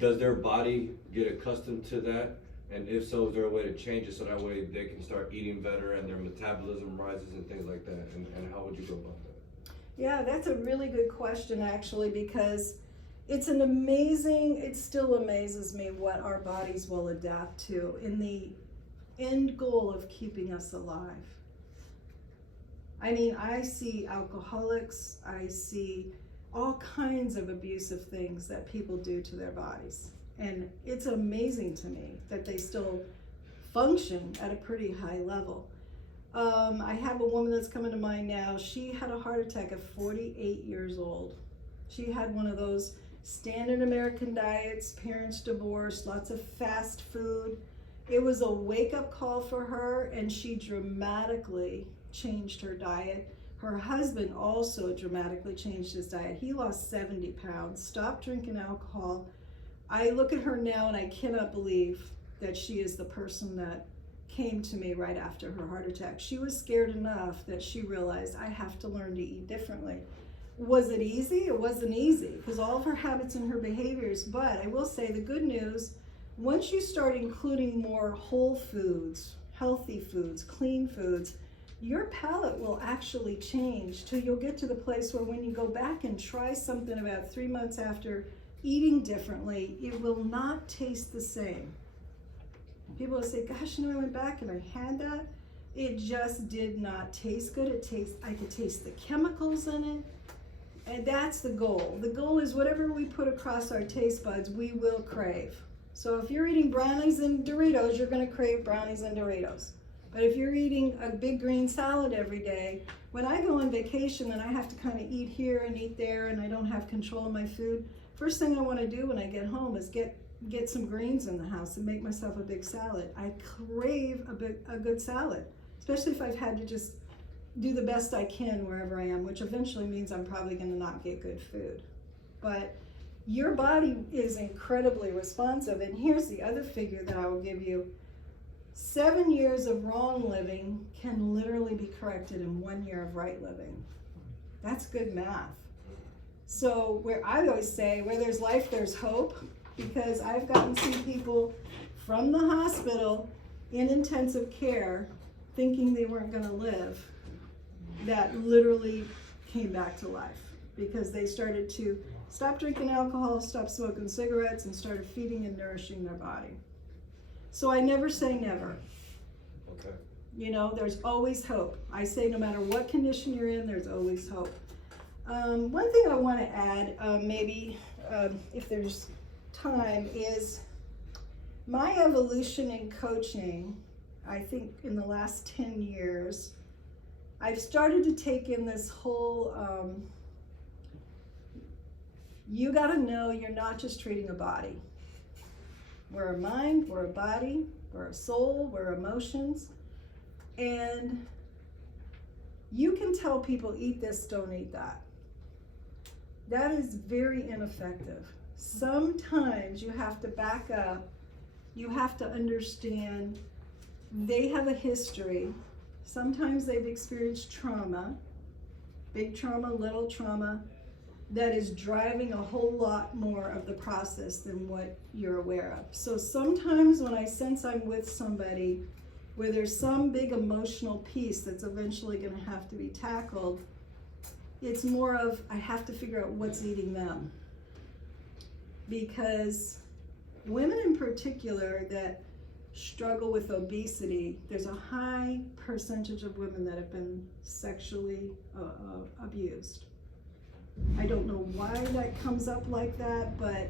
does their body get accustomed to that? And if so, is there a way to change it so that way they can start eating better and their metabolism rises and things like that? And how would you go about that? Yeah, that's a really good question actually, because it still amazes me what our bodies will adapt to in the end goal of keeping us alive. I mean, I see alcoholics, I see all kinds of abusive things that people do to their bodies. And it's amazing to me that they still function at a pretty high level. I have a woman that's coming to mind now. She had a heart attack at 48 years old. She had one of those standard American diets, parents divorced, lots of fast food. It was a wake-up call for her, and she dramatically changed her diet. Her husband also dramatically changed his diet. He lost 70 pounds, stopped drinking alcohol. I look at her now and I cannot believe that she is the person that came to me right after her heart attack. She was scared enough that she realized, I have to learn to eat differently. Was it easy? It wasn't easy, because all of her habits and her behaviors, but I will say the good news, once you start including more whole foods, healthy foods, clean foods, your palate will actually change till you'll get to the place where when you go back and try something about 3 months after eating differently, it will not taste the same. People will say, gosh, I went back and I had that. It just did not taste good. I could taste the chemicals in it. And that's the goal. The goal is whatever we put across our taste buds, we will crave. So if you're eating brownies and Doritos, you're gonna crave brownies and Doritos. But if you're eating a big green salad every day, when I go on vacation and I have to kind of eat here and eat there and I don't have control of my food, first thing I want to do when I get home is get some greens in the house and make myself a big salad. I crave a good salad, especially if I've had to just do the best I can wherever I am, which eventually means I'm probably going to not get good food. But your body is incredibly responsive, and here's the other figure that I will give you. 7 years of wrong living can literally be corrected in 1 year of right living. That's good math. So where I always say, where there's life, there's hope, because I've gotten some people from the hospital in intensive care thinking they weren't gonna live, that literally came back to life because they started to stop drinking alcohol, stop smoking cigarettes, and started feeding and nourishing their body. So I never say never. Okay. You know, there's always hope. I say no matter what condition you're in, there's always hope. One thing I want to add, if there's time, is my evolution in coaching. I think in the last 10 years, I've started to take in this whole, you got to know you're not just treating a body. We're a mind, we're a body, we're a soul, we're emotions. And you can tell people, eat this, don't eat that. That is very ineffective. Sometimes you have to back up. You have to understand they have a history. Sometimes they've experienced trauma, big trauma, little trauma, that is driving a whole lot more of the process than what you're aware of. So sometimes when I sense I'm with somebody where there's some big emotional piece that's eventually going to have to be tackled, it's more of I have to figure out what's eating them. Because women in particular that struggle with obesity, there's a high percentage of women that have been sexually abused. I don't know why that comes up like that, but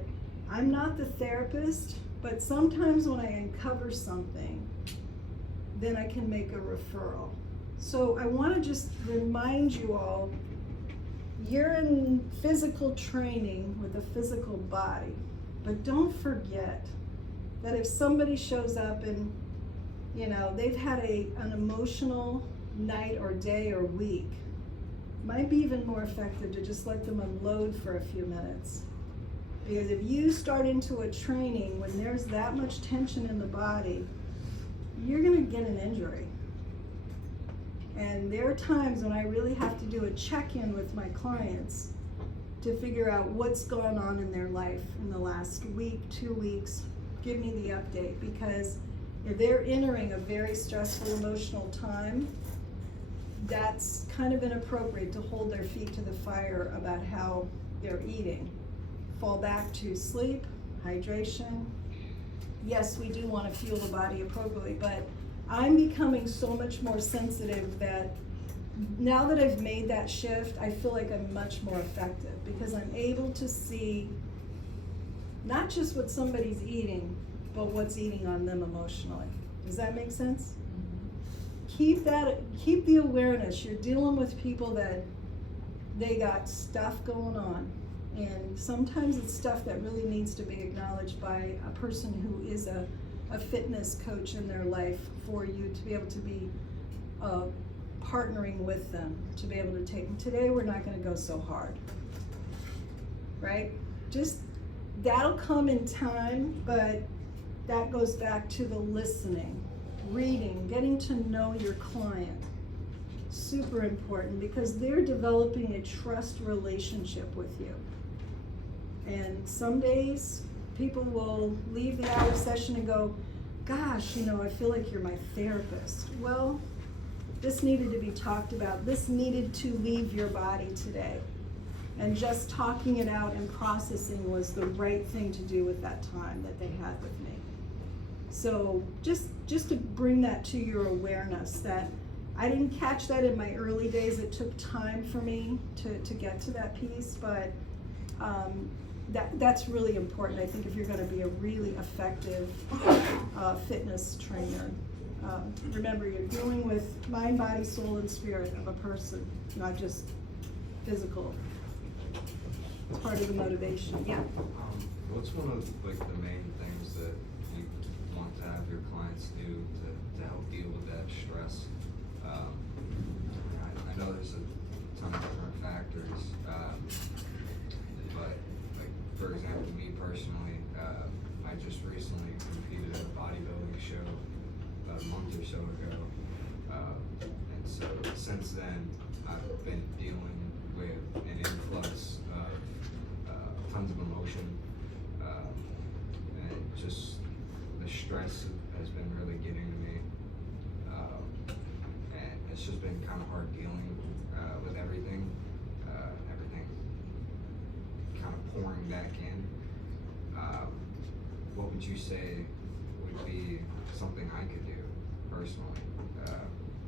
I'm not the therapist, but sometimes when I uncover something, then I can make a referral. So I want to just remind you all, you're in physical training with a physical body, but don't forget that if somebody shows up and, you know, they've had an emotional night or day or week, might be even more effective to just let them unload for a few minutes. Because if you start into a training when there's that much tension in the body, you're gonna get an injury. And there are times when I really have to do a check-in with my clients to figure out what's gone on in their life in the last week, 2 weeks. Give me the update, because if they're entering a very stressful emotional time, that's kind of inappropriate to hold their feet to the fire about how they're eating. Fall back to sleep, hydration. Yes, we do want to fuel the body appropriately, but I'm becoming so much more sensitive that now that I've made that shift, I feel like I'm much more effective because I'm able to see not just what somebody's eating, but what's eating on them emotionally. Does that make sense? Keep the awareness. You're dealing with people that they got stuff going on, and sometimes it's stuff that really needs to be acknowledged by a person who is a fitness coach in their life, for you to be able to be partnering with them, to be able to take them. Today we're not going to go so hard, right? Just that'll come in time, but that goes back to the listening, reading, getting to know your client. Super important, because they're developing a trust relationship with you. And some days people will leave the hour session and go, gosh, you know, I feel like you're my therapist. Well, this needed to be talked about. This needed to leave your body today. And just talking it out and processing was the right thing to do with that time that they had with me. So just to bring that to your awareness, that I didn't catch that in my early days. It took time for me to get to that piece, but that's really important. I think if you're going to be a really effective fitness trainer, remember you're dealing with mind, body, soul, and spirit of a person, not just physical. It's part of the motivation. Yeah. What's one of like the main things that you want to have your clients do to help deal with that stress? I know there's a ton of different factors, but like for example, me personally, I just recently competed at a bodybuilding show about a month or so ago, and so since then I've been dealing with an influx of tons of emotion, and just the stress has been really getting to me. it's just been kind of hard dealing with everything, everything kind of pouring back in. What would you say would be something I could do personally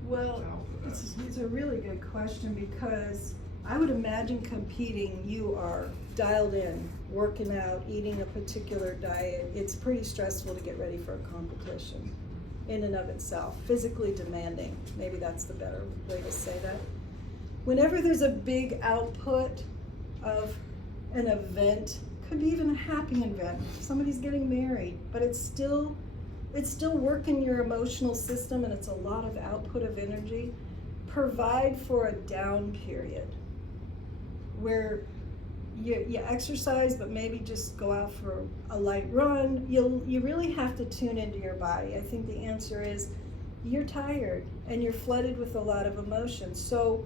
Well, to help with that? it's a really good question, because I would imagine competing, you are dialed in, working out, eating a particular diet. It's pretty stressful to get ready for a competition in and of itself, physically demanding. Maybe that's the better way to say that. Whenever there's a big output of an event, could be even a happy event, somebody's getting married, but it's still working your emotional system, and it's a lot of output of energy. Provide for a down period where you exercise, but maybe just go out for a light run. You really have to tune into your body. I think the answer is you're tired and you're flooded with a lot of emotions. So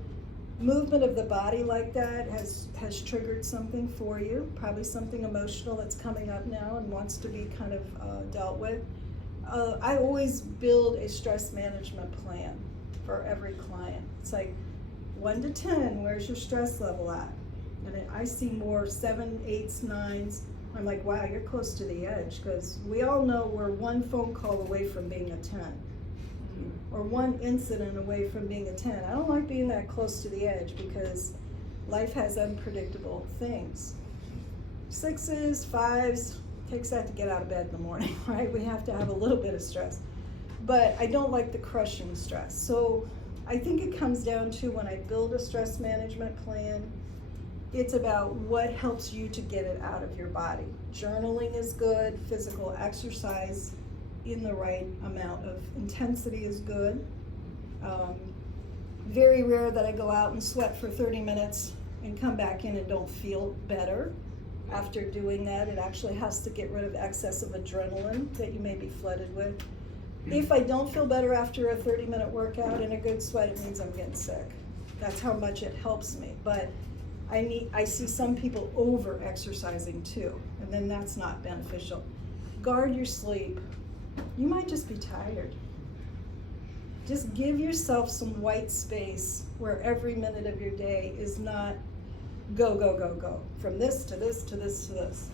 movement of the body like that has triggered something for you, probably something emotional that's coming up now and wants to be kind of dealt with. I always build a stress management plan for every client. It's like 1 to 10, where's your stress level at? And I see more 7, 8s, 9s. I'm like, wow, you're close to the edge, because we all know we're one phone call away from being a 10, or one incident away from being a 10. I don't like being that close to the edge, because life has unpredictable things. 6s, 5s, takes that to get out of bed in the morning, right? We have to have a little bit of stress. But I don't like the crushing stress. So I think it comes down to, when I build a stress management plan, it's about what helps you to get it out of your body. Journaling is good, physical exercise in the right amount of intensity is good. Very rare that I go out and sweat for 30 minutes and come back in and don't feel better. After doing that, it actually has to get rid of excess of adrenaline that you may be flooded with. If I don't feel better after a 30-minute workout and a good sweat, it means I'm getting sick. That's how much it helps me. But I see some people over-exercising too, and then that's not beneficial. Guard your sleep. You might just be tired. Just give yourself some white space where every minute of your day is not go, go, go, go, from this to this to this to this.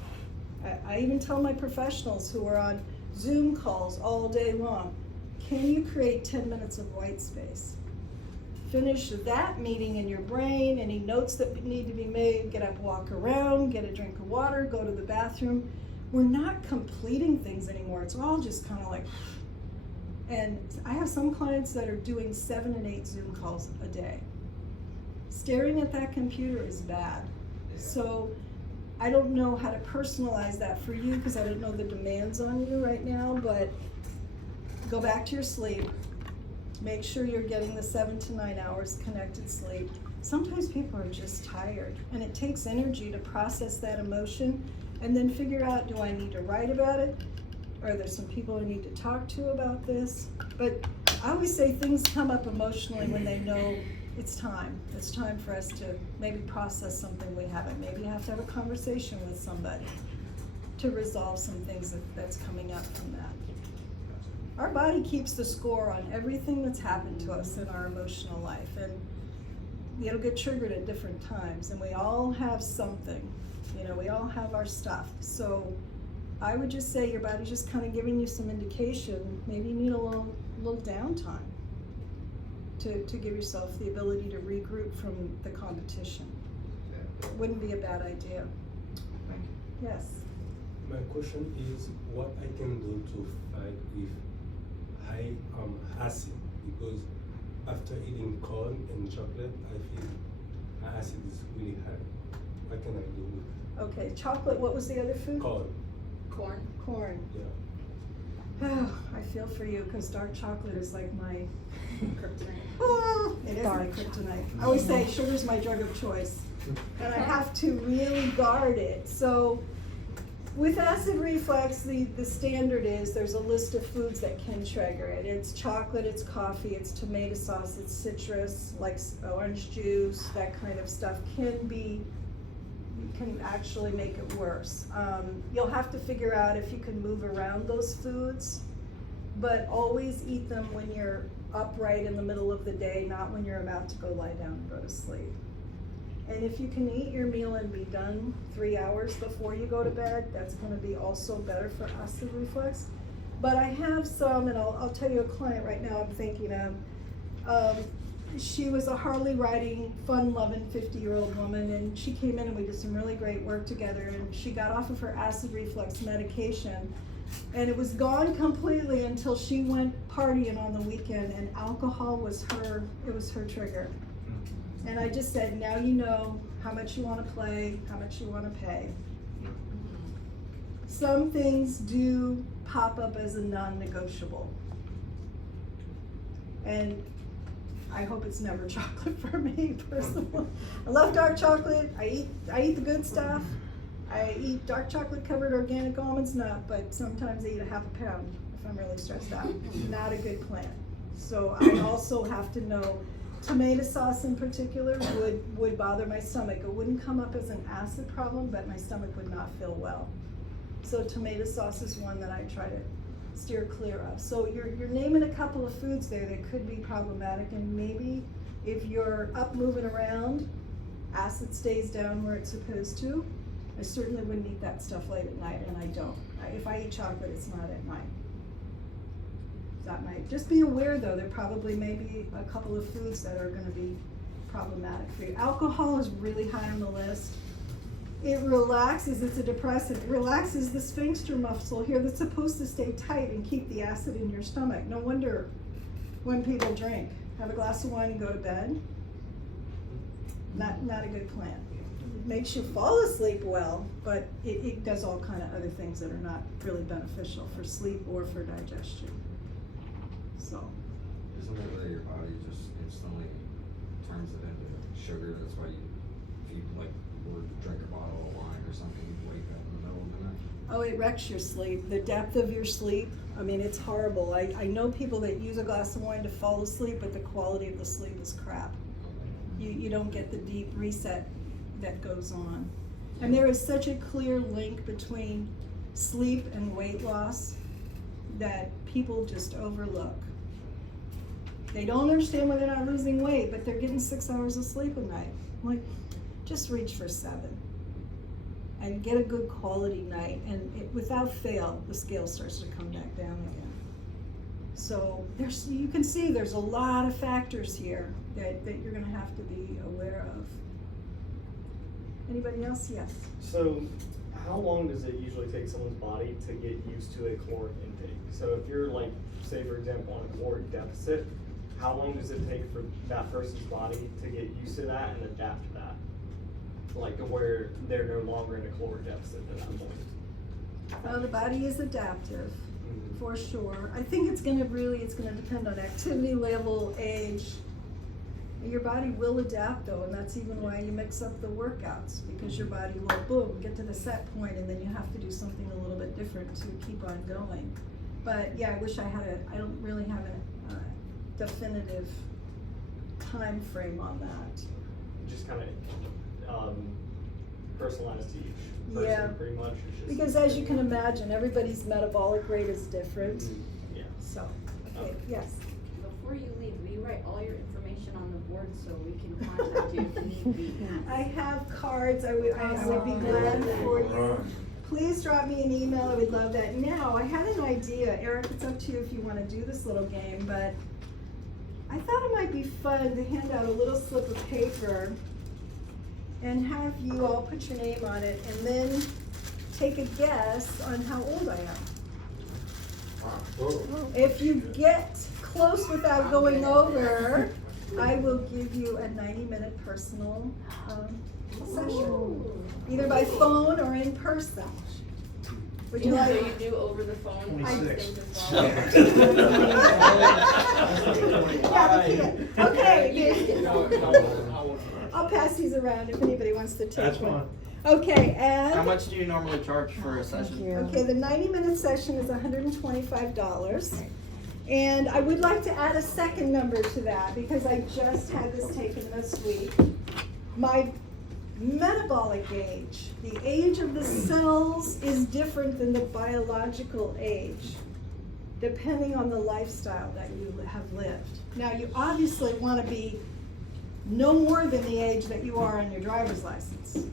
I even tell my professionals who are on Zoom calls all day long, can you create 10 minutes of white space? Finish that meeting in your brain, any notes that need to be made, get up, walk around, get a drink of water, go to the bathroom. We're not completing things anymore. It's all just kind of like, and I have some clients that are doing 7 and 8 Zoom calls a day. Staring at that computer is bad. Yeah. So I don't know how to personalize that for you, because I don't know the demands on you right now, but go back to your sleep. Make sure you're getting the 7 to 9 hours connected sleep. Sometimes people are just tired, and it takes energy to process that emotion and then figure out, do I need to write about it? Are there some people I need to talk to about this? But I always say things come up emotionally when they know it's time. It's time for us to maybe process something we haven't. Maybe you have to have a conversation with somebody to resolve some things that's coming up from that. Our body keeps the score on everything that's happened to us in our emotional life, and it'll get triggered at different times, and we all have something. We all have our stuff. So I would just say your body's just kind of giving you some indication. Maybe you need a little downtime to give yourself the ability to regroup from the competition. Wouldn't be a bad idea. Thank you. Yes. My question is what I can do to fight with high acid, because after eating corn and chocolate, I feel my acid is really high. What can I do with Okay, chocolate, what was the other food? corn? Corn. Yeah. Oh, I feel for you, because dark chocolate is like my kryptonite. Oh, it is my kryptonite. I always say sugar's my drug of choice, and I have to really guard it. So with acid reflux, the standard is there's a list of foods that can trigger it. It's chocolate, it's coffee, it's tomato sauce, it's citrus, like orange juice, that kind of stuff can actually make it worse. You'll have to figure out if you can move around those foods, but always eat them when you're upright in the middle of the day, not when you're about to go lie down and go to sleep. And if you can eat your meal and be done 3 hours before you go to bed, that's gonna be also better for acid reflux. But I have some, and I'll tell you a client right now I'm thinking of. She was a Harley riding, fun-loving 50-year-old woman, and she came in and we did some really great work together, and she got off of her acid reflux medication, and it was gone completely until she went partying on the weekend, and alcohol was her trigger. And I just said, now you know how much you want to play, how much you want to pay. Some things do pop up as a non-negotiable. And I hope it's never chocolate for me personally. I love dark chocolate. I eat the good stuff. I eat dark chocolate covered organic almonds nut, but sometimes I eat a half a pound if I'm really stressed out. Not a good plan. So I also have to know tomato sauce in particular would bother my stomach. It wouldn't come up as an acid problem, but my stomach would not feel well. So tomato sauce is one that I try to steer clear of. So you're naming a couple of foods there that could be problematic, and maybe if you're up moving around, acid stays down where it's supposed to. I certainly wouldn't eat that stuff late at night, and I don't. If I eat chocolate, it's not at night. That might, just be aware though, there probably may be a couple of foods that are gonna be problematic for you. Alcohol is really high on the list. It relaxes, it's a depressant, it relaxes the sphincter muscle here that's supposed to stay tight and keep the acid in your stomach. No wonder when people drink, have a glass of wine and go to bed. Not a good plan. It makes you fall asleep well, but it does all kind of other things that are not really beneficial for sleep or for digestion. So. Isn't it that your body just instantly turns it into sugar? That's why if you like were to drink a bottle of wine or something, you wake up in the middle of the night. Oh, it wrecks your sleep. The depth of your sleep, I mean, it's horrible. I know people that use a glass of wine to fall asleep, but the quality of the sleep is crap. You don't get the deep reset that goes on. And there is such a clear link between sleep and weight loss that people just overlook. They don't understand why they're not losing weight, but they're getting 6 hours of sleep a night. I'm like, just reach for 7 and get a good quality night, and without fail, the scale starts to come back down again. So you can see there's a lot of factors here that you're gonna have to be aware of. Anybody else? Yes. So how long does it usually take someone's body to get used to a caloric intake? So if you're like, say for example, on a caloric deficit, how long does it take for that person's body to get used to that and adapt to that? Like to where they're no longer in a caloric deficit at that point? Well, the body is adaptive, for sure. I think it's gonna depend on activity level, age. Your body will adapt though, and that's even why you mix up the workouts, because your body will, boom, get to the set point, and then you have to do something a little bit different to keep on going. But yeah, I wish I don't really have a definitive time frame on that. Just kind of personalized to each person, Yeah. pretty much. It's just Because as you can imagine, everybody's metabolic rate is different. Yeah. So, okay, yes. Before you leave, will you write all your information on the board so we can contact you if need be? I have cards, I would be glad for you. Please drop me an email, I would love that. Now, I had an idea, Eric, it's up to you if you wanna do this little game, but I thought it might be fun to hand out a little slip of paper and have you all put your name on it, and then take a guess on how old I am. If you get close without going over, I will give you a 90-minute personal session, either by phone or in person. Would you So like? you do over the phone? 26. Yeah, we can. Okay. I'll pass these around if anybody wants to take That's one. fine. Okay, and. How much do you normally charge for a session? Okay, the 90-minute session is $125. And I would like to add a second number to that because I just had this taken this week. My metabolic age, the age of the cells is different than the biological age. depending on the lifestyle that you have lived. Now, you obviously want to be no more than the age that you are on your driver's license.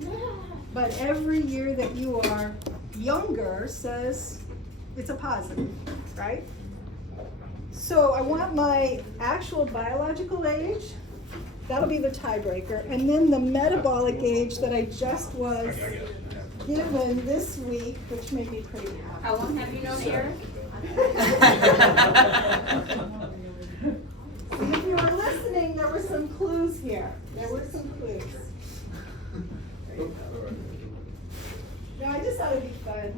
But every year that you are younger says it's a positive, right? So I want my actual biological age, that'll be the tiebreaker, and then the metabolic age that I just was given this week, which made me pretty happy. How long have you known Eric? If you were listening, there were some clues here. There were some clues. There you go. No, I just thought it'd be fun.